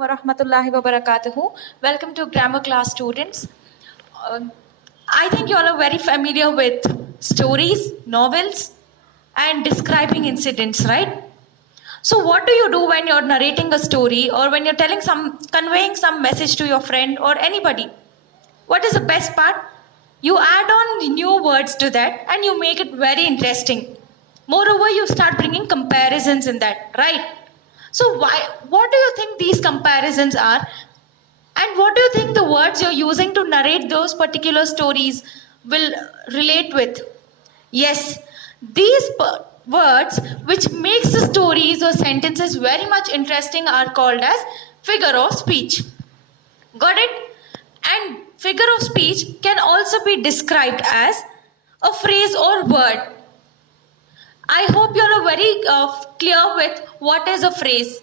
wa rahmatullahi wa barakatuhu. Welcome to grammar class students. I think you all are very familiar with stories, novels, and describing incidents, right? So what do you do when you're narrating a story or when you're conveying some message to your friend or anybody? What is the best part? You add on new words to that and you make it very interesting. Moreover, you start bringing comparisons in that, right? So what do you think these comparisons are? And what do you think the words you're using to narrate those particular stories will relate with? Yes, these words which makes the stories or sentences very much interesting are called as figure of speech. Got it? And figure of speech can also be described as a phrase or word. I hope you are very clear with what is a phrase.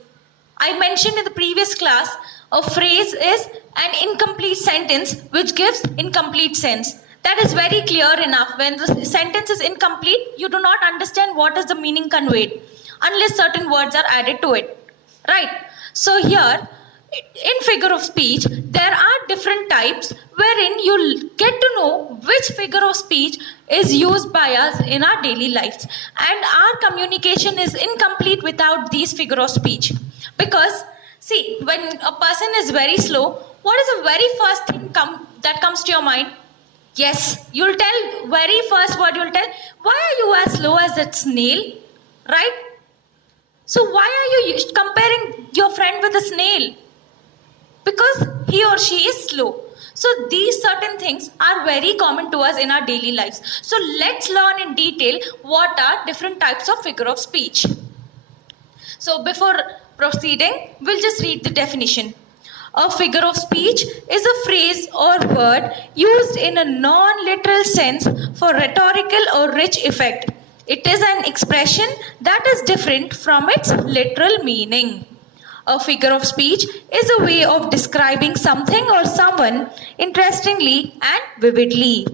I mentioned in the previous class, a phrase is an incomplete sentence which gives incomplete sense. That is very clear enough. When the sentence is incomplete, you do not understand what is the meaning conveyed unless certain words are added to it. Right? So here, in figure of speech, there are different types wherein you get to know which figure of speech is used by us in our daily lives. And our communication is incomplete without these figure of speech. Because, see, when a person is very slow, what is the very first thing that comes to your mind? Yes, you'll tell, very first word you'll tell, why are you as slow as that snail? Right? So why are you comparing your friend with a snail? Because he or she is slow. So these certain things are very common to us in our daily lives. So let's learn in detail what are different types of figure of speech. So before proceeding, we'll just read the definition. A figure of speech is a phrase or word used in a non-literal sense for rhetorical or rich effect. It is an expression that is different from its literal meaning. A figure of speech is a way of describing something or someone interestingly and vividly.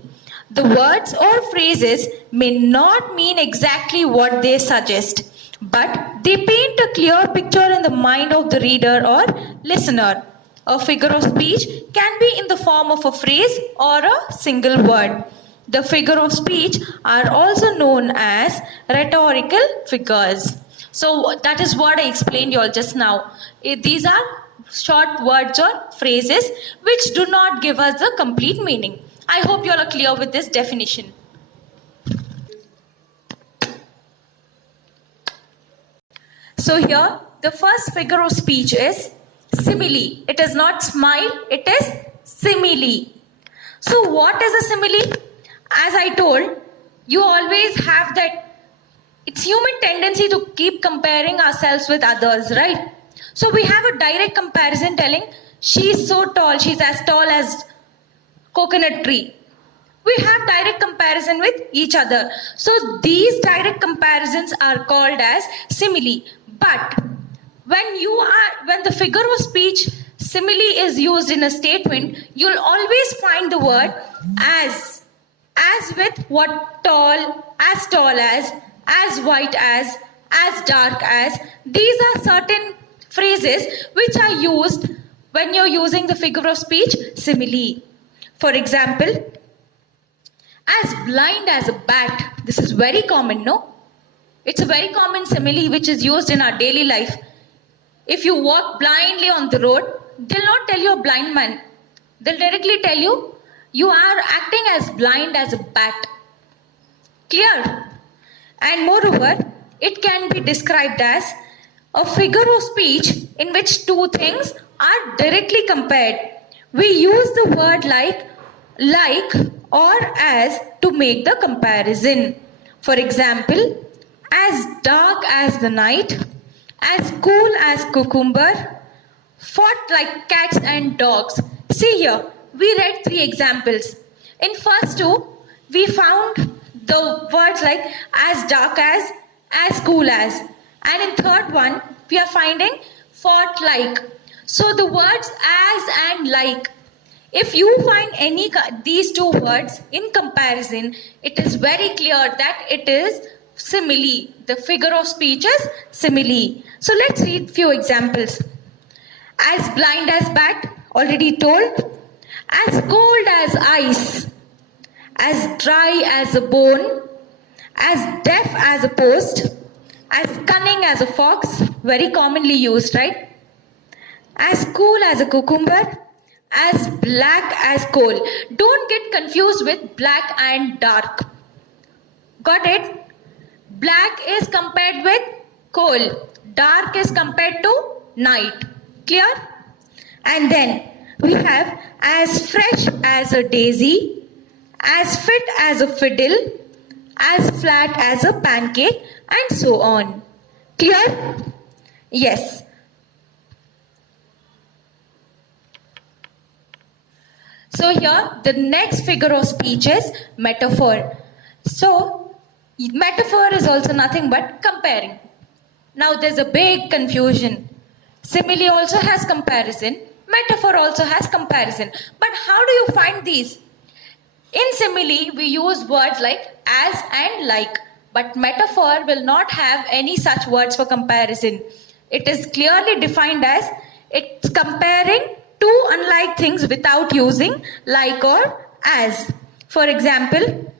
The words or phrases may not mean exactly what they suggest, but they paint a clear picture in the mind of the reader or listener. A figure of speech can be in the form of a phrase or a single word. The figure of speech are also known as rhetorical figures. So that is what I explained you all just now. These are short words or phrases which do not give us the complete meaning. I hope you all are clear with this definition. So here, the first figure of speech is simile. It is not smile, it is simile. So what is a simile? As I told, you always have that, it's human tendency to keep comparing ourselves with others, right? So we have a direct comparison telling, she's so tall, she's as tall as coconut tree. We have direct comparison with each other. So these direct comparisons are called as simile. But when the figure of speech simile is used in a statement, you'll always find the word as with what tall as white as dark as. These are certain phrases which are used when you're using the figure of speech simile. For example, as blind as a bat. This is very common, no? It's a very common simile which is used in our daily life. If you walk blindly on the road, they'll not tell you a blind man. They'll directly tell you, you are acting as blind as a bat. Clear? And moreover, it can be described as a figure of speech in which two things are directly compared. We use the word like or as to make the comparison. For example, as dark as the night, as cool as cucumber, fought like cats and dogs. See here, we read 3 examples. In first 2, we found the words like as dark as cool as. And in third one, we are finding fought like. So the words as and like. If you find these 2 words in comparison, it is very clear that it is simile. The figure of speech is simile. So let's read few examples. As blind as bat, already told. As cold as ice. As dry as a bone. As deaf as a post. As cunning as a fox, very commonly used, right? As cool as a cucumber. As black as coal. Don't get confused with black and dark. Got it? Black is compared with coal. Dark is compared to night. Clear? And then we have as fresh as a daisy, as fit as a fiddle, as flat as a pancake, and so on. Clear? Yes. So here the next figure of speech is metaphor. So metaphor is also nothing but comparing. Now there's a big confusion. Simile also has comparison. Metaphor also has comparison. But how do you find these? In simile, we use words like as and like. But metaphor will not have any such words for comparison. It is clearly defined as it's comparing two unlike things without using like or as. For example,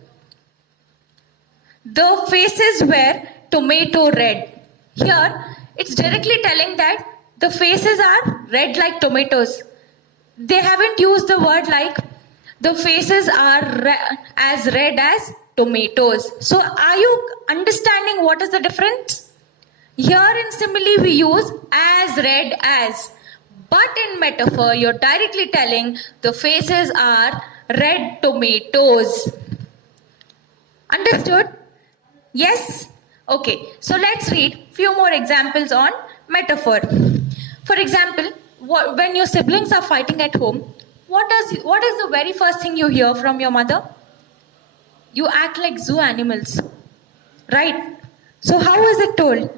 the faces were tomato red. Here, it's directly telling that the faces are red like tomatoes. They haven't used the word like. The faces are as red as tomatoes. So are you understanding what is the difference? Here in simile we use as red as. But in metaphor you're directly telling the faces are red tomatoes. Understood? Yes? Okay. So let's read few more examples on metaphor. For example, when your siblings are fighting at home, what is the very first thing you hear from your mother? You act like zoo animals, right? So how is it told?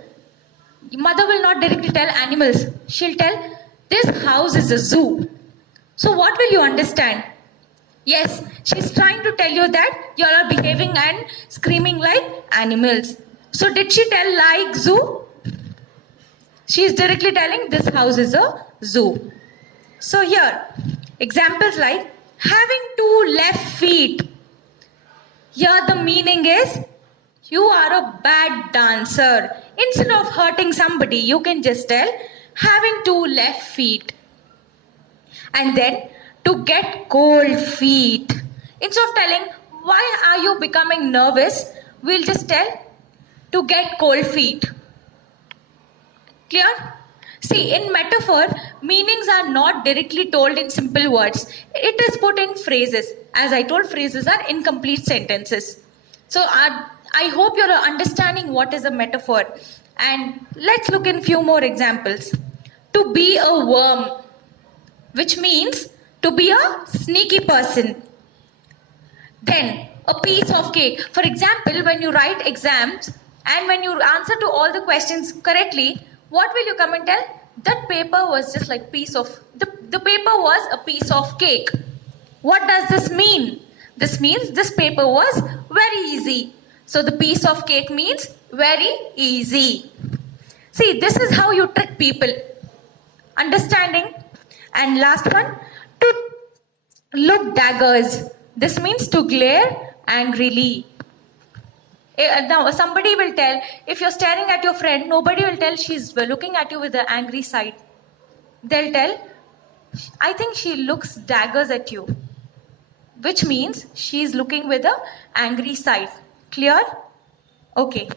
Mother will not directly tell animals. She'll tell, this house is a zoo. So what will you understand? Yes, she's trying to tell you that you all are behaving and screaming like animals. So did she tell like zoo? She is directly telling this house is a zoo. So here, examples like having two left feet. Here the meaning is you are a bad dancer. Instead of hurting somebody, you can just tell having two left feet. And then to get cold feet. Instead of telling why are you becoming nervous, we'll just tell to get cold feet. Clear? See, in metaphor, meanings are not directly told in simple words. It is put in phrases. As I told, phrases are incomplete sentences. So I hope you're understanding what is a metaphor. And let's look in few more examples. To be a worm, which means to be a sneaky person. Then a piece of cake. For example, when you write exams and when you answer to all the questions correctly, what will you come and tell? That paper was just like the paper was a piece of cake. What does this mean? This means this paper was very easy. So the piece of cake means very easy. See, this is how you trick people. Understanding? And last one, to look daggers. This means to glare angrily. Now somebody will tell, if you're staring at your friend, nobody will tell she's looking at you with an angry side. They'll tell, I think she looks daggers at you. Which means she's looking with an angry side. Clear? Okay.